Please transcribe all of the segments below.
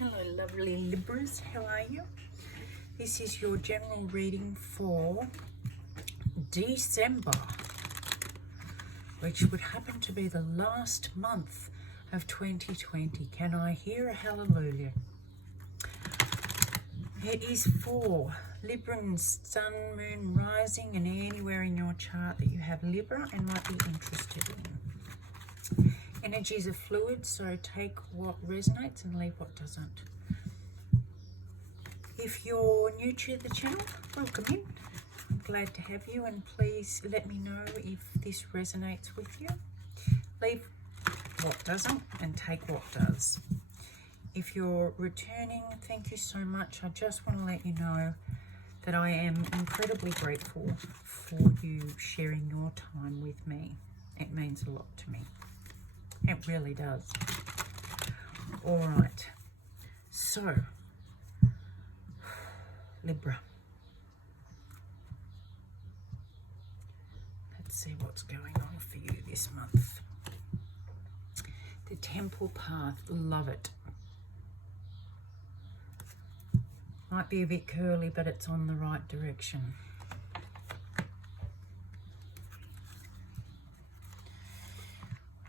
Hello lovely Libras, how are you? This is your general reading for December, which would happen to be the last month of 2020. Can I hear a hallelujah? It is for Librans, Sun, Moon, Rising, and anywhere in your chart that you have Libra and might be interested in. Energies are fluid, so take what resonates and leave what doesn't. If you're new to the channel, welcome in. I'm glad to have you, and please let me know if this resonates with you. Leave what doesn't and take what does. If you're returning, thank you so much. I just want to let you know that I am incredibly grateful for you sharing your time with me. It means a lot to me. It really does. All right. So, Libra. Let's see what's going on for you this month. The Temple Path. Love it. Might be a bit curly, but it's on the right direction.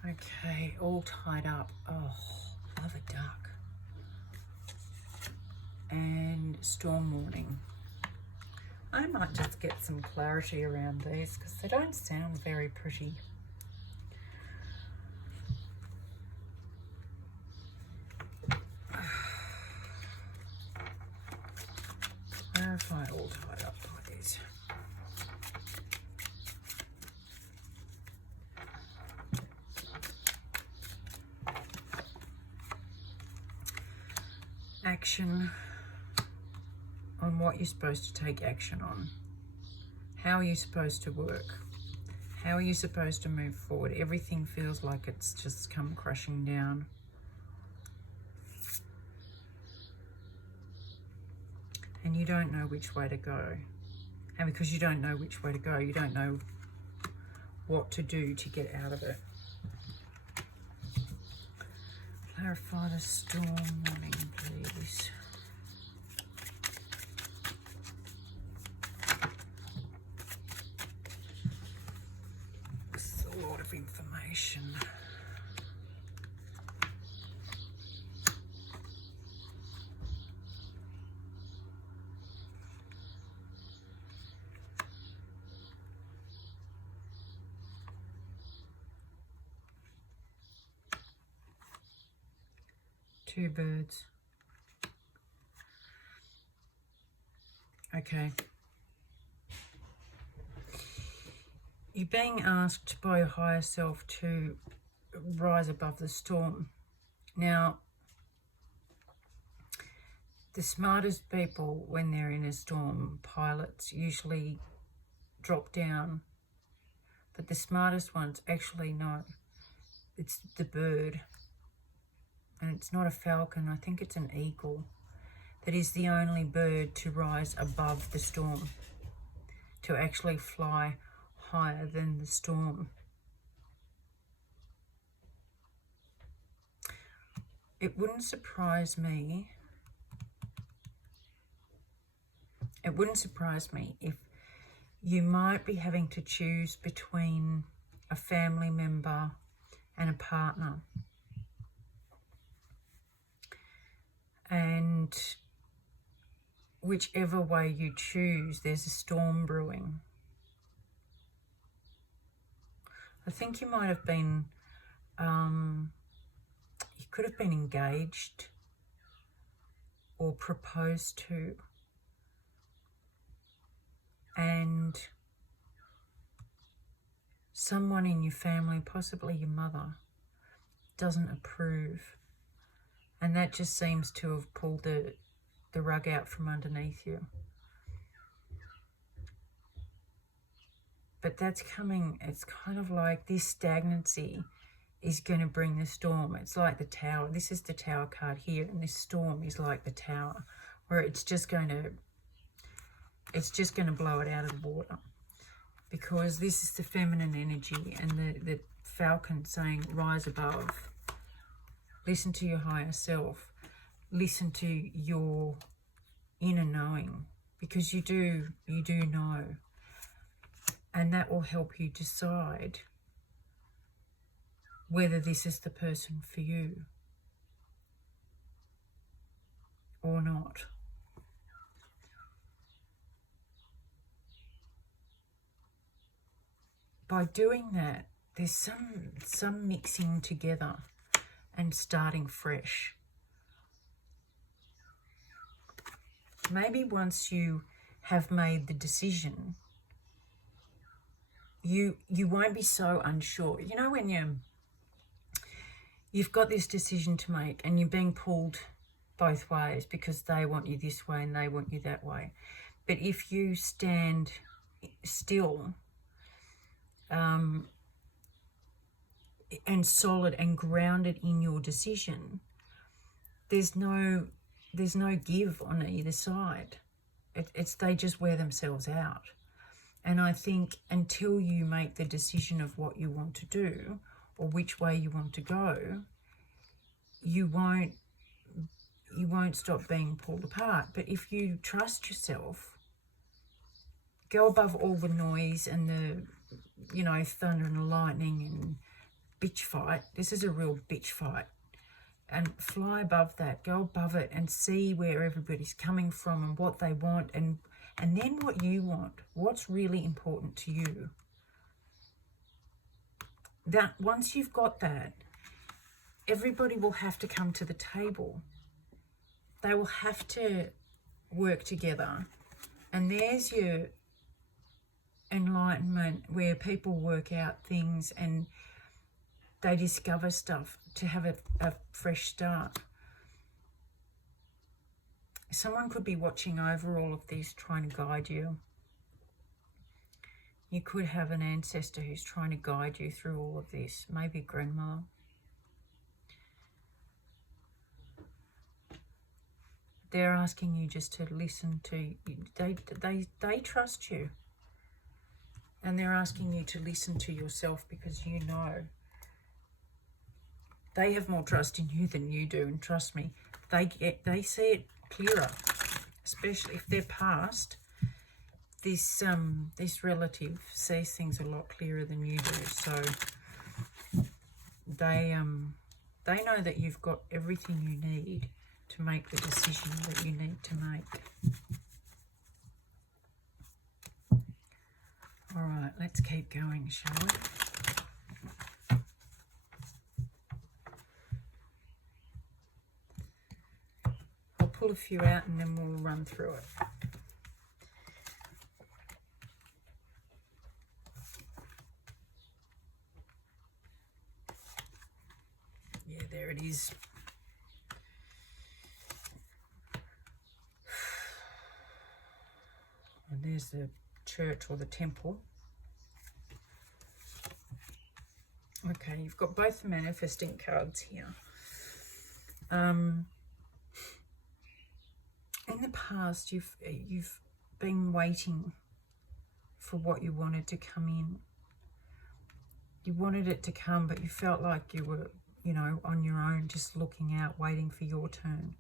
Okay, all tied up. Oh, love a duck. And storm warning. I might just get some clarity around these because they don't sound very pretty. Clarify all tied up, please. Action on what you're supposed to take action on. How are you supposed to work? How are you supposed to move forward? Everything feels like it's just come crashing down. And you don't know which way to go. And because you don't know which way to go, you don't know what to do to get out of it. Clarify the storm warning, please. This is a lot of information. Two birds. Okay. You're being asked by your higher self to rise above the storm. Now, the smartest people, when they're in a storm, pilots, usually drop down. But the smartest ones actually know. It's the bird. And it's not a falcon, I think it's an eagle, that is the only bird to rise above the storm, to actually fly higher than the storm. It wouldn't surprise me, if you might be having to choose between a family member and a partner. And whichever way you choose, there's a storm brewing. I think you might have been, you could have been engaged or proposed to, and someone in your family, possibly your mother, doesn't approve. And that just seems to have pulled the rug out from underneath you. But that's coming, it's kind of like this stagnancy is going to bring the storm. It's like the Tower. This is the Tower card here, and this storm is like the Tower, where it's just going to blow it out of the water. Because this is the feminine energy, and the falcon saying rise above. Listen to your higher self. listen to your inner knowing, because you do know, and that will help you decide whether this is the person for you or not. By doing that, there's some mixing together and starting fresh. Maybe once you have made the decision, you won't be so unsure. You know, when you've got this decision to make and you're being pulled both ways because they want you this way and they want you that way. But if you stand still and solid and grounded in your decision, there's no give on either side. It's they just wear themselves out. And I think until you make the decision of what you want to do or which way you want to go, you won't stop being pulled apart. But if you trust yourself, go above all the noise and the, you know, thunder and lightning and bitch fight. This is a real bitch fight. And fly above that, go above it and see where everybody's coming from and what they want, and then what you want, what's really important to you. That once you've got that, everybody will have to come to the table. They will have to work together. And there's your enlightenment, where people work out things and they discover stuff to have a fresh start. Someone could be watching over all of this, trying to guide you. You could have an ancestor who's trying to guide you through all of this, maybe grandma. They're asking you just to listen to, they trust you. And they're asking you to listen to yourself, because you know they have more trust in you than you do. And trust me, they see it clearer, especially if they're past. This relative sees things a lot clearer than you do. So they know that you've got everything you need to make the decision that you need to make. All right, let's keep going, shall we? I'll pull a few out and then we'll run through it. Yeah, there it is. And there's the church or the temple. Okay, you've got both the manifesting cards here. In the past, you've been waiting for what you wanted to come in. You wanted it to come, but you felt like you were, you know, on your own, just looking out, waiting for your turn.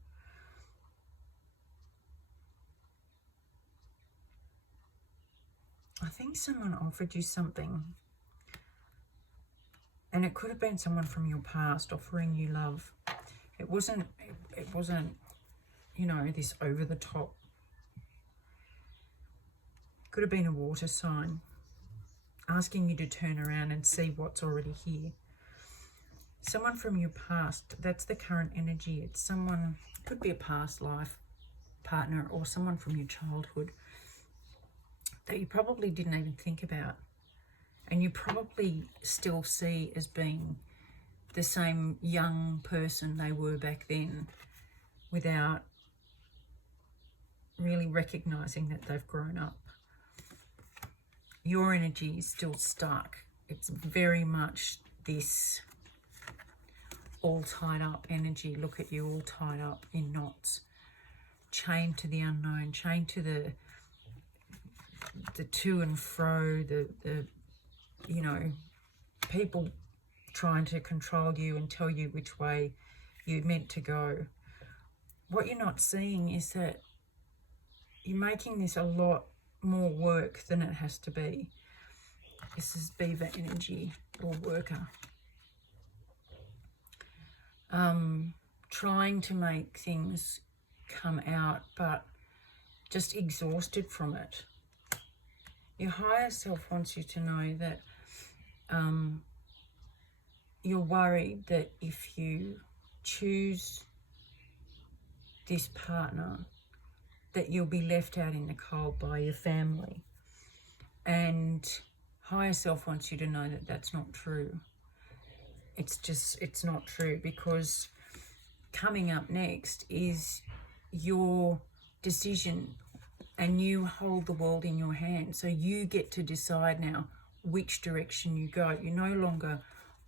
I think someone offered you something, and it could have been someone from your past offering you love. It wasn't, you know, this over the top. Could have been a water sign asking you to turn around and see what's already here. Someone from your past, that's the current energy. It's someone, could be a past life partner or someone from your childhood that you probably didn't even think about, and you probably still see as being the same young person they were back then, without really recognizing that they've grown up. Your energy is still stuck. It's very much this all tied up energy. Look at you, all tied up in knots, chained to the unknown, chained to the to and fro, the you know, people trying to control you and tell you which way you're meant to go. what you're not seeing is that you're making this a lot more work than it has to be. This is Beaver energy or worker. Trying to make things come out, but just exhausted from it. Your higher self wants you to know that you're worried that if you choose this partner, that you'll be left out in the cold by your family. And higher self wants you to know that that's not true. It's not true, because coming up next is your decision, and you hold the world in your hand. So you get to decide now which direction you go. You're no longer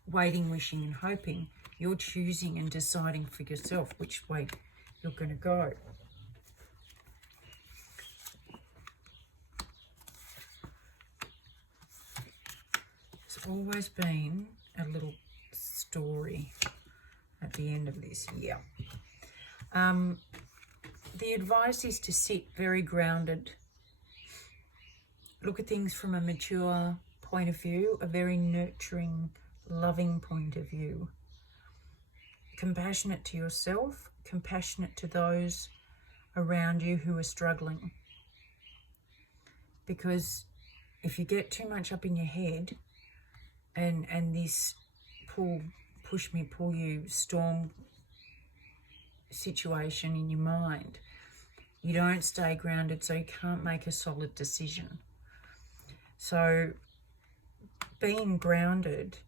waiting, wishing and hoping. You're choosing and deciding for yourself which way you're going to go. There's always been a little story at the end of this year. The advice is to sit very grounded. Look at things from a mature point of view, a very nurturing, loving point of view. Compassionate to yourself, compassionate to those around you who are struggling. Because if you get too much up in your head and this push me, pull you, storm situation in your mind, you don't stay grounded, so you can't make a solid decision. So being grounded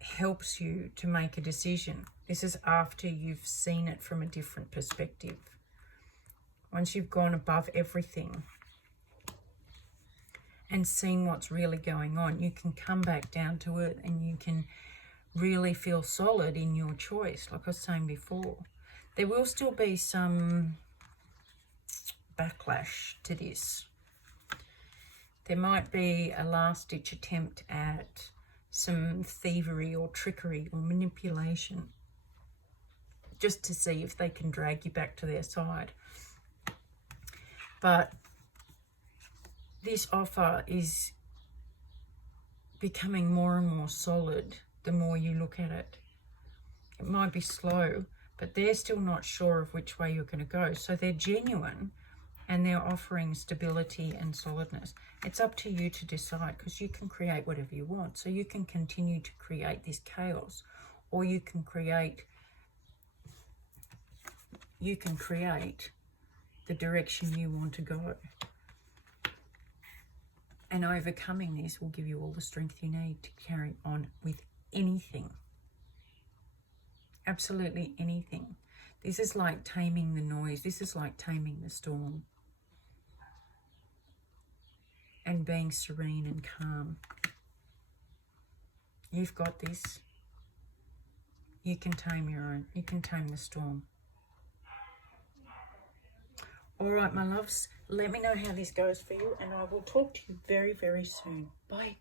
helps you to make a decision. This is after you've seen it from a different perspective. Once you've gone above everything and seen what's really going on, you can come back down to earth and you can really feel solid in your choice. Like I was saying before, there will still be some backlash to this. There might be a last-ditch attempt at some thievery or trickery or manipulation, just to see if they can drag you back to their side. But this offer is becoming more and more solid the more you look at it. It might be slow, but they're still not sure of which way you're going to go. So they're genuine and they're offering stability and solidness. It's up to you to decide, because you can create whatever you want. So you can continue to create this chaos, or you can create the direction you want to go. And overcoming this will give you all the strength you need to carry on with anything. Absolutely anything. This is like taming the noise. This is like taming the storm. And being serene and calm. You've got this. You can tame your own. You can tame the storm. All right, my loves. Let me know how this goes for you, and I will talk to you very, very soon. Bye.